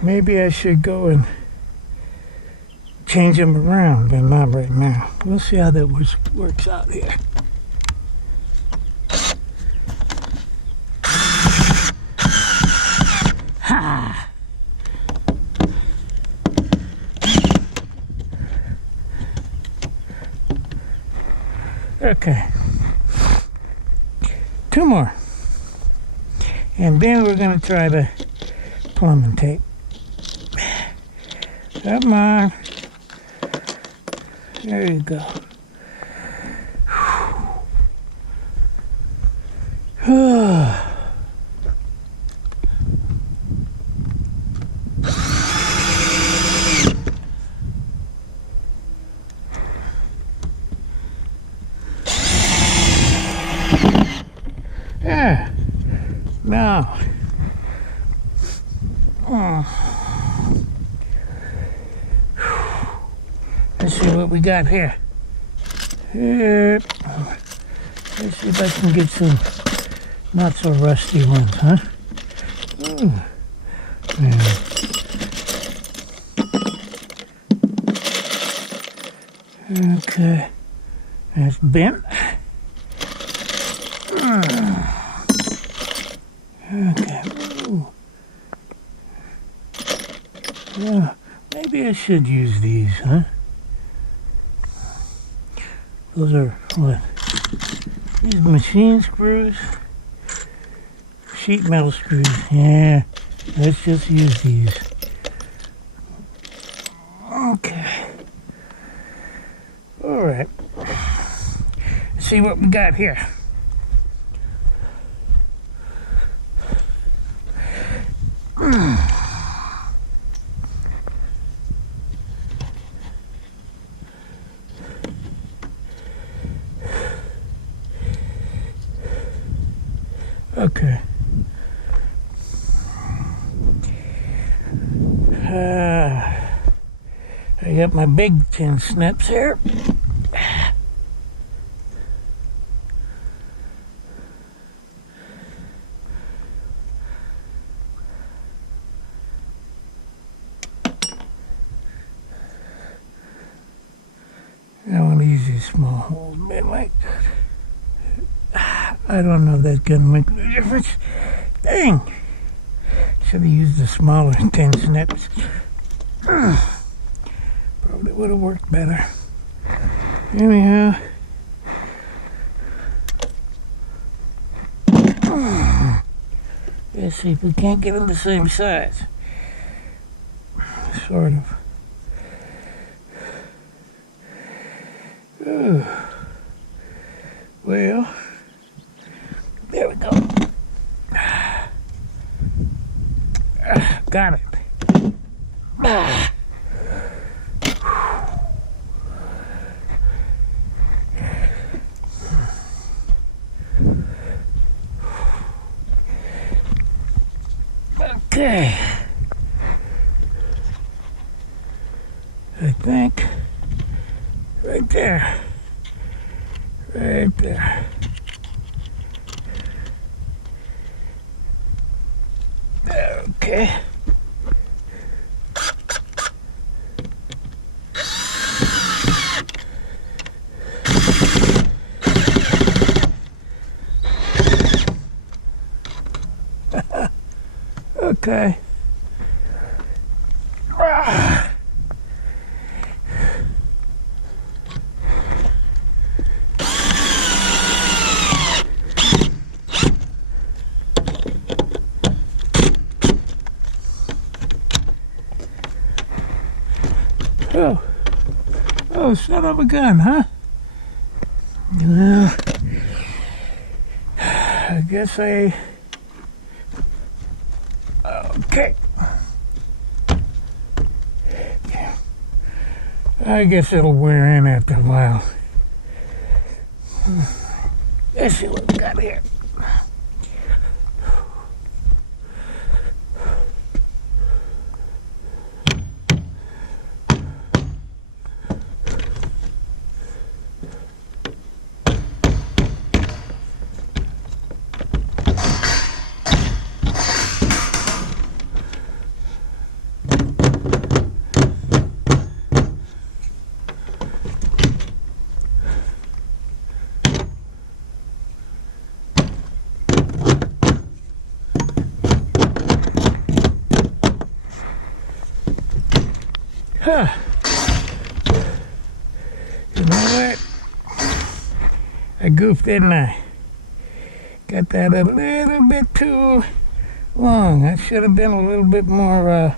Maybe I should go and change them around, but not right now. We'll see how that works out here. Ha! Okay. 2 more. And then we're going to try the plumbing tape. Come on. There you go. Yeah. Now. Let's see what we got here. Let's see if I can get some not so rusty ones, huh? Yeah. Okay. That's bent. Okay. Ooh. Yeah, maybe I should use these, huh? Those are what? These machine screws? Sheet metal screws. Yeah, let's just use these. Okay. Alright. Let's see what we got here. Okay. I got my big tin snips here. I want to use these small holes, man, like that. I don't know if that's gonna make a difference. Dang! Should have used the smaller tin snips. Probably would have worked better. Anyhow. Let's see if we can't get them the same size. Sort of. Well, there we go. Got it. Okay. I think right there. Right there. Okay. Okay. Oh, son of a gun, huh? Well, I guess okay. I guess it'll wear in after a while. Let's see what we got here. Huh. You know what? I goofed, didn't I? Got that a little bit too long. I should have been a little bit more,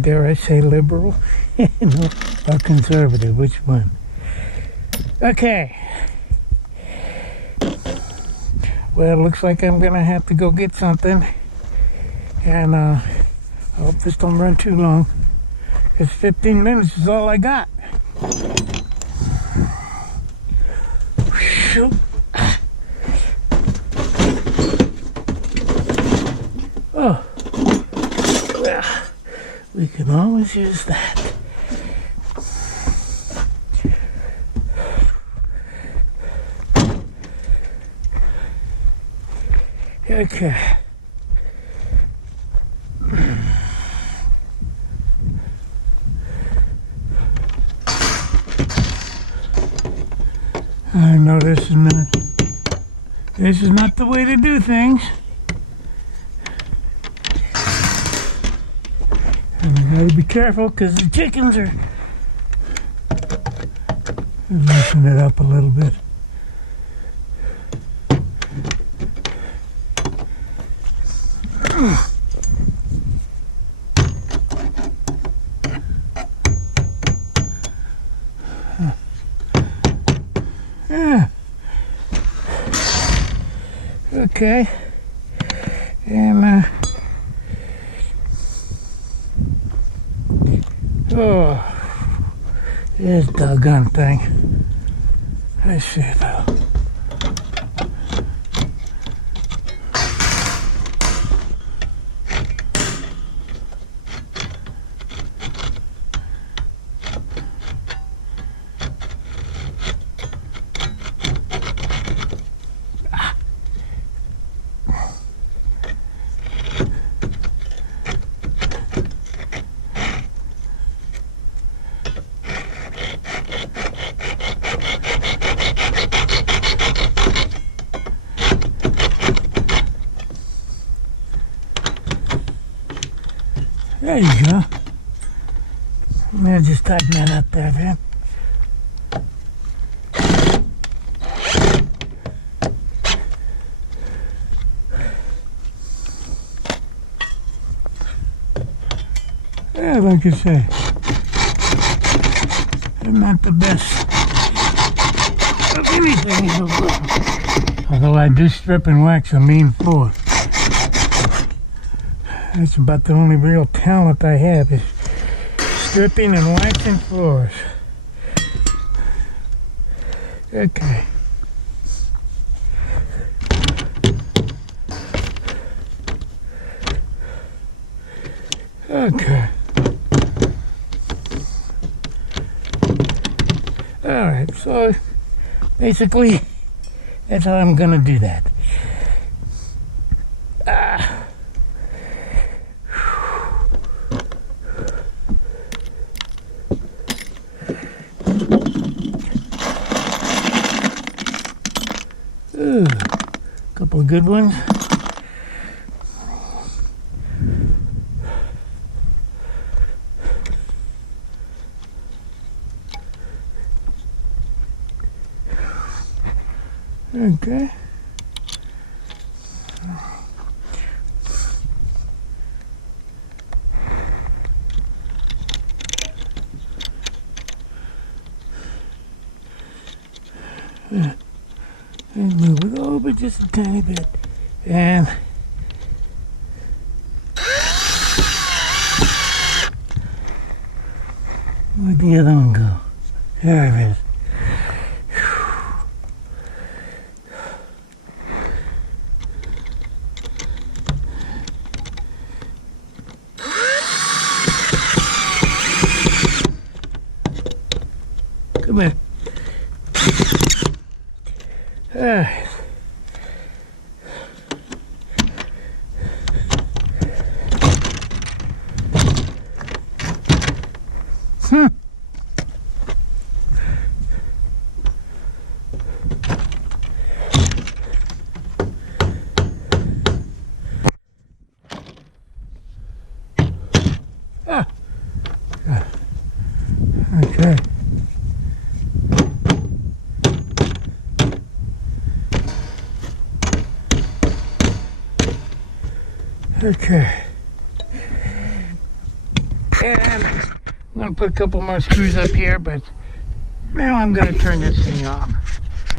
dare I say liberal? No, or conservative, which one? Okay. Well, it looks like I'm gonna have to go get something. And I hope this don't run too long. Because 15 minutes is all I got. Oh, well, we can always use that. Okay. I know this is not the way to do things. And I gotta be careful because the chickens are loosen it up a little bit. Yeah. Okay. And oh, this doggone thing. I see it though. There you go. I'm gonna just tighten that up there, man. Yeah, like I say, I'm not the best of anything, although I do strip and wax a mean floor. That's about the only real talent I have is stripping and waxing floors. Okay. Okay. Alright, so basically that's how I'm gonna do that. Ooh, couple of good ones. Okay. And move it over just a tiny bit. And where'd the other one go? There it is. Come here. Alright. Okay. And I'm going to put a couple more screws up here, but now I'm going to turn this thing off.